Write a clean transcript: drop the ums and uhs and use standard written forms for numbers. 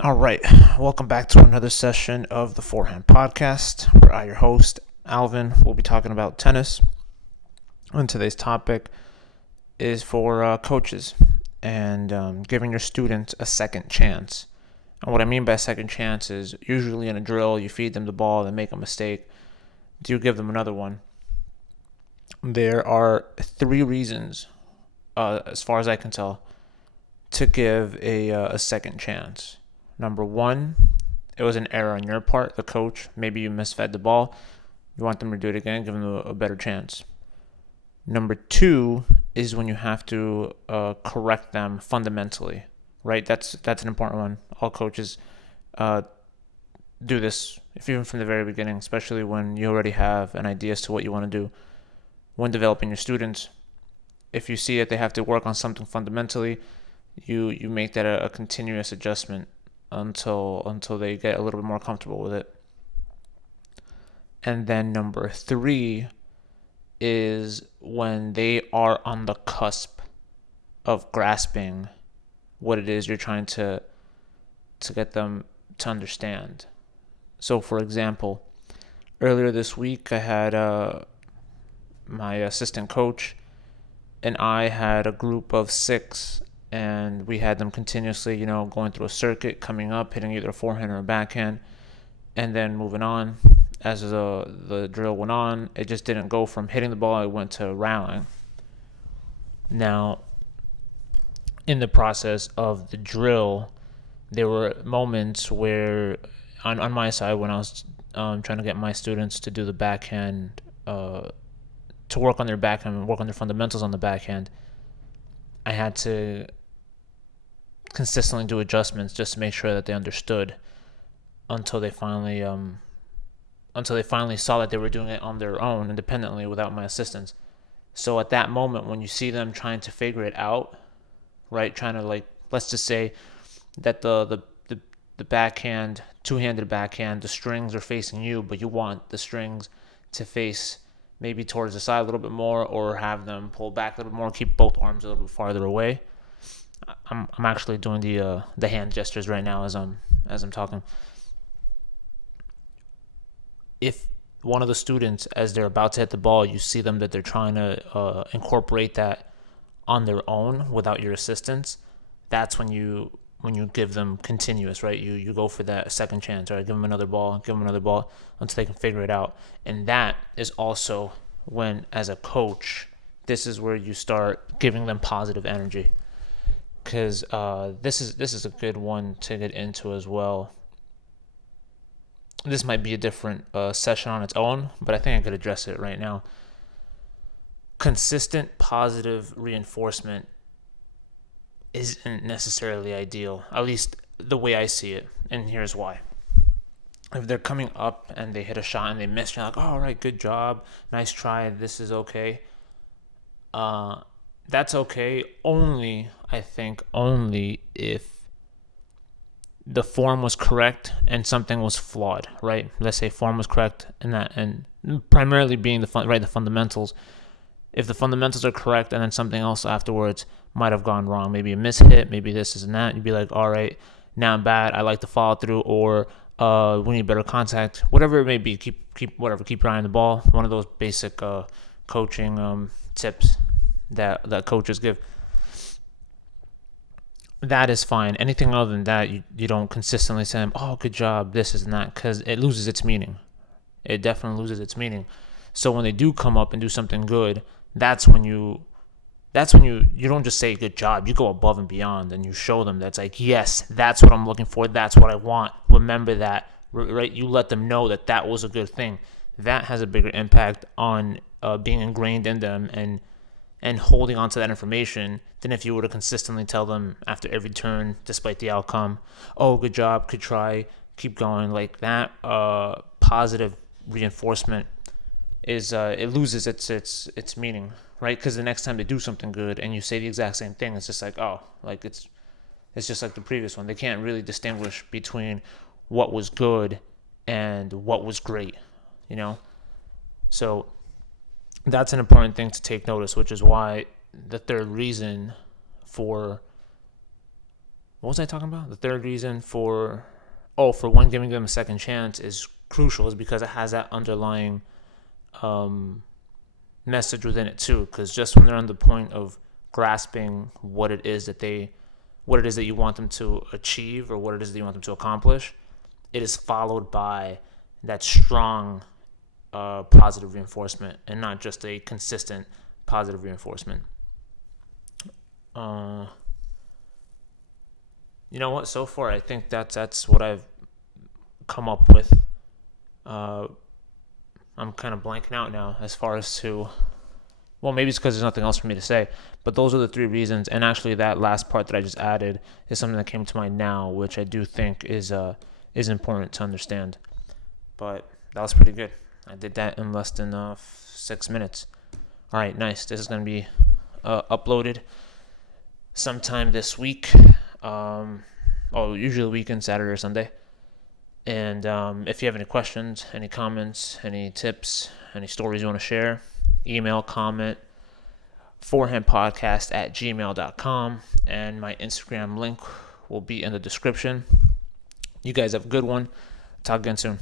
All right, welcome back to another session of the Forehand Podcast, where I, your host, Alvin, will be talking about tennis. And today's topic is for coaches and giving your students a second chance. And what I mean by a second chance is usually in a drill, you feed them the ball, they make a mistake, do you give them another one? There are three reasons, as far as I can tell, to give a second chance. Number one, it was an error on your part, the coach. Maybe you misfed the ball. You want them to do it again, give them a better chance. Number two is when you have to correct them fundamentally, right? That's an important one. All coaches uh, do this, if even from the very beginning, especially when you already have an idea as to what you want to do. When developing your students, if you see that they have to work on something fundamentally, you make that a continuous adjustment until they get a little bit more comfortable with it. And then number three is when they are on the cusp of grasping what it is you're trying to get them to understand. So, for example, earlier this week, I had my assistant coach and I had a group of six, and we had them continuously, going through a circuit, coming up, hitting either a forehand or a backhand, and then moving on. As the drill went on, it just didn't go from hitting the ball, it went to rallying. Now, in the process of the drill, there were moments where, on my side, when I was trying to get my students to do the backhand, to work on their backhand and work on their fundamentals on the backhand, I had to consistently do adjustments just to make sure that they understood until they finally saw that they were doing it on their own independently without my assistance. So at that moment, when you see them trying to figure it out, right, trying to, like, let's just say that the backhand, two-handed backhand, the strings are facing you, but you want the strings to face maybe towards the side a little bit more, or have them pull back a little bit more, keep both arms a little bit farther away. I'm actually doing the hand gestures right now as I'm talking. If one of the students, as they're about to hit the ball, you see them that they're trying to incorporate that on their own without your assistance, that's when you give them continuous, right? You go for that second chance, right? Give them another ball, until they can figure it out. And that is also when, as a coach, this is where you start giving them positive energy, because this is a good one to get into as well. This might be a different session on its own, but I think I could address it right now. Consistent positive reinforcement isn't necessarily ideal, at least the way I see it, and here's why. If they're coming up and they hit a shot and they miss, you're like, oh, all right, good job, nice try, this is okay. That's okay only, I think, only if the form was correct and something was flawed, right? Let's say form was correct and primarily being the fundamentals. If the fundamentals are correct and then something else afterwards might have gone wrong, maybe a mishit, maybe this and that, you'd be like, all right, now I'm bad, I like the follow through, or we need better contact, whatever it may be. Keep your eye on the ball. One of those basic coaching tips that coaches give. That is fine. Anything other than that, you don't consistently say, oh, good job, this is that, because it loses its meaning. It definitely loses its meaning. So when they do come up and do something good, that's when you don't just say good job. You go above and beyond and you show them that's like, yes, that's what I'm looking for. That's what I want. Remember that, right? You let them know that was a good thing. That has a bigger impact on being ingrained in them and holding on to that information than if you were to consistently tell them after every turn, despite the outcome, oh, good job, good try, keep going. Like that positive reinforcement is it loses its meaning, right? Because the next time they do something good and you say the exact same thing, it's just like, oh, like it's just like the previous one. They can't really distinguish between what was good and what was great, you know. So that's an important thing to take notice, which is why the third reason for what was I talking about? The third reason for one giving them a second chance is crucial is because it has that underlying message within it too. Because just when they're on the point of grasping what it is that you want them to achieve or what it is that you want them to accomplish, it is followed by that strong positive reinforcement and not just a consistent positive reinforcement. You know what? So far, I think that's what I've come up with. I'm kind of blanking out now as far as to, well, maybe it's because there's nothing else for me to say, but those are the three reasons. And actually, that last part that I just added is something that came to mind now, which I do think is important to understand. But that was pretty good. I did that in less than 6 minutes. All right, nice. This is going to be uploaded sometime this week. Usually weekend, Saturday or Sunday. And if you have any questions, any comments, any tips, any stories you want to share, email, comment, forehandpodcast@gmail.com, and my Instagram link will be in the description. You guys have a good one. Talk again soon.